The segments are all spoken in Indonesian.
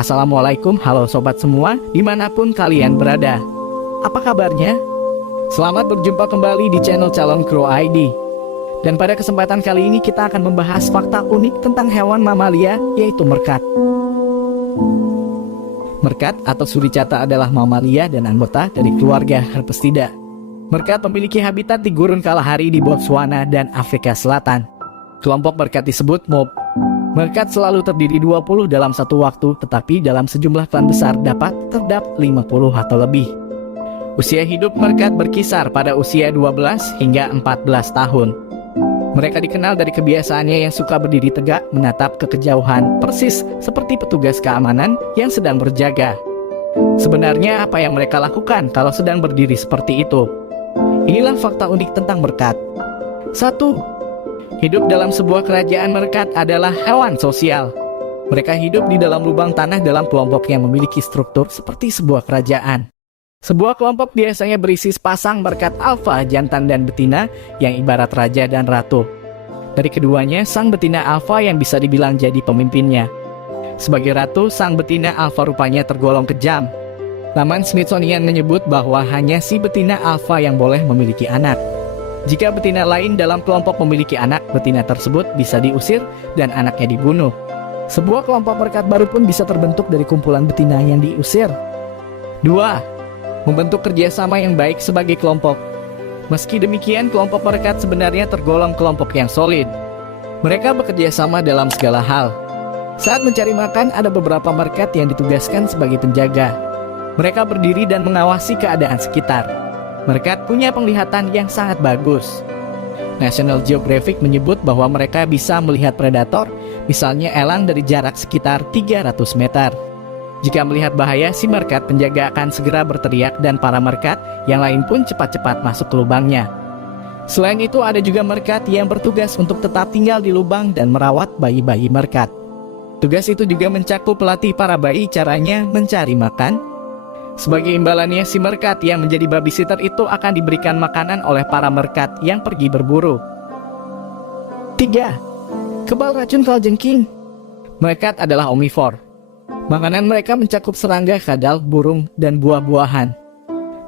Assalamualaikum, halo sobat semua, dimanapun kalian berada. Apa kabarnya? Selamat berjumpa kembali di channel Calon Crow ID. Dan pada kesempatan kali ini kita akan membahas fakta unik tentang hewan mamalia, yaitu merkat. Merkat atau suricata adalah mamalia dan anggota dari keluarga Herpestida. Merkat memiliki habitat di gurun Kalahari di Botswana dan Afrika Selatan. Kelompok merkat disebut mob. Merkat selalu terdiri 20 dalam satu waktu, tetapi dalam sejumlah klan besar dapat terdapat 50 atau lebih. Usia hidup merkat berkisar pada usia 12 hingga 14 tahun. Mereka dikenal dari kebiasaannya yang suka berdiri tegak menatap ke kejauhan, persis seperti petugas keamanan yang sedang berjaga. Sebenarnya apa yang mereka lakukan kalau sedang berdiri seperti itu? Inilah fakta unik tentang merkat. 1. Hidup dalam sebuah kerajaan merkat adalah hewan sosial. Mereka hidup di dalam lubang tanah dalam kelompok yang memiliki struktur seperti sebuah kerajaan. Sebuah kelompok biasanya berisi sepasang merkat alfa, jantan dan betina yang ibarat raja dan ratu. Dari keduanya, sang betina alfa yang bisa dibilang jadi pemimpinnya. Sebagai ratu, sang betina alfa rupanya tergolong kejam. Laman Smithsonian menyebut bahwa hanya si betina alfa yang boleh memiliki anak. Jika betina lain dalam kelompok memiliki anak, betina tersebut bisa diusir dan anaknya dibunuh. Sebuah kelompok merkat baru pun bisa terbentuk dari kumpulan betina yang diusir. 2. Membentuk kerjasama yang baik sebagai kelompok. Meski demikian, kelompok merkat sebenarnya tergolong kelompok yang solid. Mereka bekerja sama dalam segala hal. Saat mencari makan, ada beberapa merkat yang ditugaskan sebagai penjaga. Mereka berdiri dan mengawasi keadaan sekitar. Merkat punya penglihatan yang sangat bagus. National Geographic menyebut bahwa mereka bisa melihat predator, misalnya elang dari jarak sekitar 300 meter. Jika melihat bahaya, si merkat penjaga akan segera berteriak dan para merkat yang lain pun cepat-cepat masuk ke lubangnya. Selain itu, ada juga merkat yang bertugas untuk tetap tinggal di lubang dan merawat bayi-bayi merkat. Tugas itu juga mencakup pelatih para bayi caranya mencari makan. Sebagai imbalannya, si merkat yang menjadi babysitter itu akan diberikan makanan oleh para merkat yang pergi berburu. 3. Kebal racun kalajengking. Merkat adalah omnivor. Makanan mereka mencakup serangga, kadal, burung, dan buah-buahan.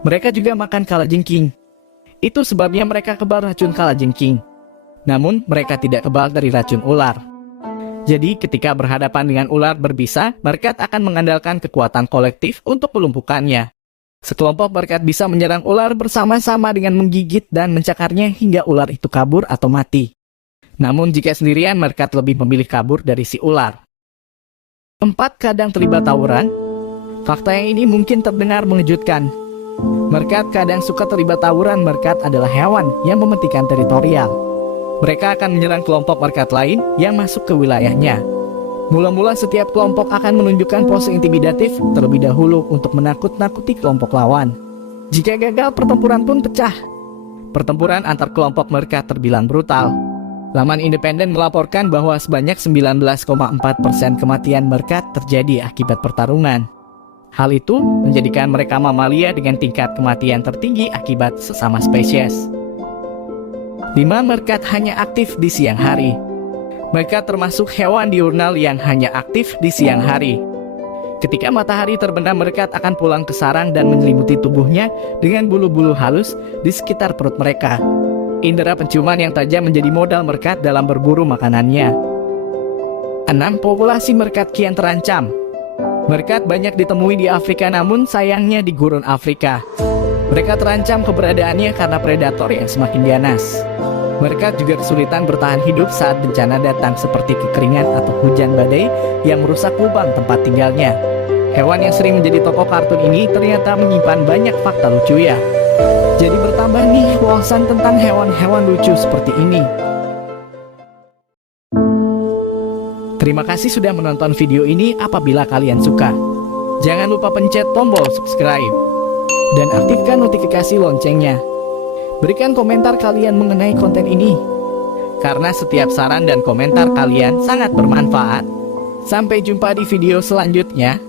Mereka juga makan kalajengking. Itu sebabnya mereka kebal racun kalajengking. Namun, mereka tidak kebal dari racun ular. Jadi, ketika berhadapan dengan ular berbisa, merkat akan mengandalkan kekuatan kolektif untuk melumpuhkannya. Sekelompok merkat bisa menyerang ular bersama-sama dengan menggigit dan mencakarnya hingga ular itu kabur atau mati. Namun, jika sendirian, merkat lebih memilih kabur dari si ular. 4. Kadang terlibat tawuran. Fakta yang ini mungkin terdengar mengejutkan. Merkat kadang suka terlibat tawuran. Merkat adalah hewan yang mementingkan teritorial. Mereka akan menyerang kelompok merkat lain yang masuk ke wilayahnya. Mula-mula setiap kelompok akan menunjukkan pose intimidatif terlebih dahulu untuk menakut-nakuti kelompok lawan. Jika gagal, pertempuran pun pecah. Pertempuran antar kelompok merkat terbilang brutal. Laman independen melaporkan bahwa sebanyak 19,4% kematian merkat terjadi akibat pertarungan. Hal itu menjadikan mereka mamalia dengan tingkat kematian tertinggi akibat sesama spesies. 5. Merkat hanya aktif di siang hari. Merkat termasuk hewan diurnal yang hanya aktif di siang hari. Ketika matahari terbenam, merkat akan pulang ke sarang dan menyelimuti tubuhnya dengan bulu-bulu halus di sekitar perut mereka. Indera penciuman yang tajam menjadi modal merkat dalam berburu makanannya. 6. Populasi merkat kian terancam. Merkat banyak ditemui di Afrika, namun sayangnya di gurun Afrika. Mereka terancam keberadaannya karena predator yang semakin ganas. Mereka juga kesulitan bertahan hidup saat bencana datang seperti kekeringan atau hujan badai yang merusak lubang tempat tinggalnya. Hewan yang sering menjadi tokoh kartun ini ternyata menyimpan banyak fakta lucu ya. Jadi bertambah nih wawasan tentang hewan-hewan lucu seperti ini. Terima kasih sudah menonton video ini. Apabila kalian suka, jangan lupa pencet tombol subscribe dan aktifkan notifikasi loncengnya. Berikan komentar kalian mengenai konten ini, karena setiap saran dan komentar kalian sangat bermanfaat. Sampai jumpa di video selanjutnya.